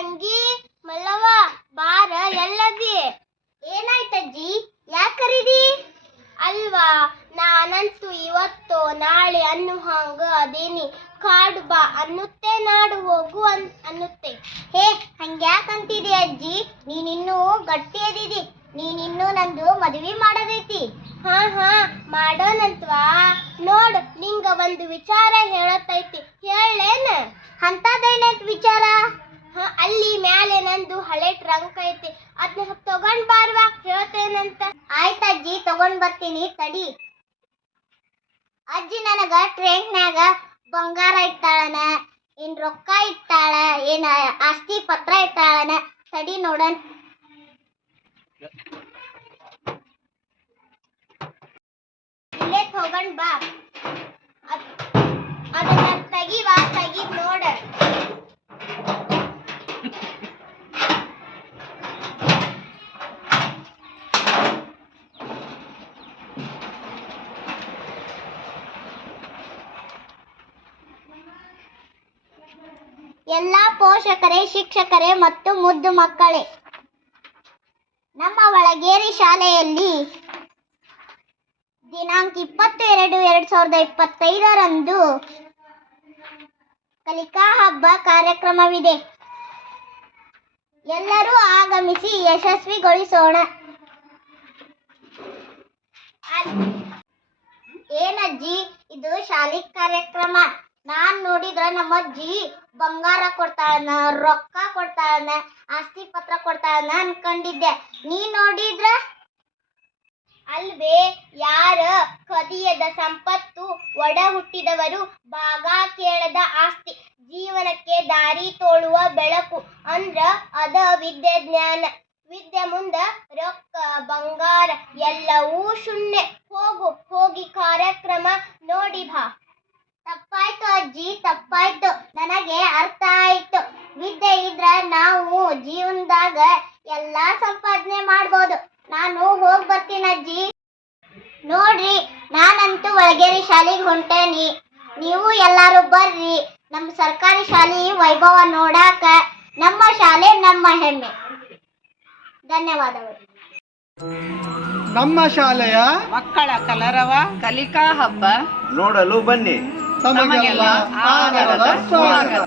ತಂಗಿ ಮಲ್ಲವ್ವ ಬಾರ ಎಲ್ಲದಿ. ಏನಾಯ್ತಜ್ಜಿ, ಯಾಕೆ ಕರೀದಿ? ಅಲ್ವಾ, ನಾನಂತೂ ಇವತ್ತು ನಾಳೆ ಅನ್ನು ಹಂಗ ಅದೇನಿ. ಕಾಡು ಬಾ ಅನ್ನುತ್ತೆ, ನಾಡು ಹೋಗು ಅನ್ನುತ್ತೆ. ಹೇ, ಹಂಗ್ಯಾಕಂತಿದಿ ಅಜ್ಜಿ? ನೀನಿನ್ನೂ ಗಟ್ಟಿ ಅದಿದಿ. ನೀನಿನ್ನೂ ನಂದು ಮದ್ವಿ ಮಾಡೋದೈತಿ. ಹಾ ಮಾಡೋಣಂತ್ವಾ. ನೋಡ್, ನಿಂಗ ಒಂದು ವಿಚಾರ ಹೇಳತೈತಿ, ಹೇಳೇನ? ಅಂತದೇನೈತ್ ವಿಚಾರ? ಅಲ್ಲಿ ಮ್ಯಾಲೆ ನಂದು ಹಳೆ ಟ್ರಂಕ್ ಐತಿ, ಅದನ್ನ ತಗೊಂಡ್ ಬಾರ್ವಾ, ಹೇಳ್ತೇನಂತ. ಆಯ್ತಜ್ಜಿ, ತಗೊಂಡ್ ಬರ್ತೀನಿ ತಡಿ. ಅಜ್ಜಿ ನನಗ ಟ್ರಂಕ್ನ್ಯಾಗ ಬಂಗಾರ ಇಟ್ಟಾಳನ, ಏನ್ ರೊಕ್ಕ ಇಟ್ಟಾಳ, ಏನ ಆಸ್ತಿ ಪತ್ರ ಇಟ್ಟಾಳನ, ತಡಿ ನೋಡನ್. ಇಲ್ಲೇ ತಗೊಂಡ್ ಬಾ. ಅದನ್ನ ತೆಗಿವಾ, ತೆಗಿದ್ ನೋಡ. ಎಲ್ಲ ಪೋಷಕರೇ, ಶಿಕ್ಷಕರೇ ಮತ್ತು ಮುದ್ದು ಮಕ್ಕಳೇ, ನಮ್ಮ ಒಳಗೇರಿ ಶಾಲೆಯಲ್ಲಿ ದಿನಾಂಕ 22/2/2025 ಕಲಿಕಾ ಹಬ್ಬ ಕಾರ್ಯಕ್ರಮವಿದೆ. ಎಲ್ಲರೂ ಆಗಮಿಸಿ ಯಶಸ್ವಿಗೊಳಿಸೋಣ. ಏನಜ್ಜಿ, ಇದು ಶಾಲೆ ಕಾರ್ಯಕ್ರಮ. ನಾನ್ ನೋಡಿದ್ರ ನಮ್ಮಜ್ಜಿ ಬಂಗಾರ ಕೊಡ್ತಾಳನ, ರೊಕ್ಕ ಕೊಡ್ತಾಳನ, ಆಸ್ತಿ ಪತ್ರ ಕೊಡ್ತಾಳನ ಅನ್ಕೊಂಡಿದ್ದೆ. ನೀ ನೋಡಿದ್ರ ಅಲ್ವೇ, ಯಾರ ಕದಿಯದ ಸಂಪತ್ತು, ಒಡ ಹುಟ್ಟಿದವರು ಭಾಗ ಕೇಳದ ಆಸ್ತಿ, ಜೀವನಕ್ಕೆ ದಾರಿ ತೋಳುವ ಬೆಳಕು ಅಂದ್ರ ಅದ ವಿದ್ಯೆ ಜ್ಞಾನ. ವಿದ್ಯೆ ಮುಂದ ರೊಕ್ಕ ಬಂಗಾರ ಎಲ್ಲವೂ ಶೂನ್ಯ. ಹೋಗಿ ಕಾರ್ಯಕ್ರಮ ನೋಡಿ ಬಾ. ತಪ್ಪಾಯ್ತು ಅಜ್ಜಿ, ತಪ್ಪಾಯ್ತು. ನನಗೆ ಅರ್ಥ ಆಯ್ತು. ವಿದ್ಯೆ ಇದ್ರ ನಾವು ಜೀವನದಾಗ ಎಲ್ಲಾ ಸಂಪಾದನೆ ಮಾಡ್ಬೋದು. ನಾನು ಹೋಗ್ ಬರ್ತೀನಿ ಅಜ್ಜಿ. ನೋಡ್ರಿ, ನಾನಂತೂ ಒಳಗೇರಿ ಶಾಲೆಗೆ ಹೊಂಟೇನಿ. ನೀವು ಎಲ್ಲಾರು ಬರ್ರಿ ನಮ್ಮ ಸರ್ಕಾರಿ ಶಾಲೆ ವೈಭವ ನೋಡಾಕ. ನಮ್ಮ ಶಾಲೆ ನಮ್ಮ ಹೆಮ್ಮೆ. ಧನ್ಯವಾದಗಳು. ನಮ್ಮ ಶಾಲೆಯ ಮಕ್ಕಳ ಕಲರವ ಕಲಿಕಾ ಹಬ್ಬ ನೋಡಲು ಬನ್ನಿ. ತಮಗೆಲ್ಲ ಆದರದ ಸ್ವಾಗತ.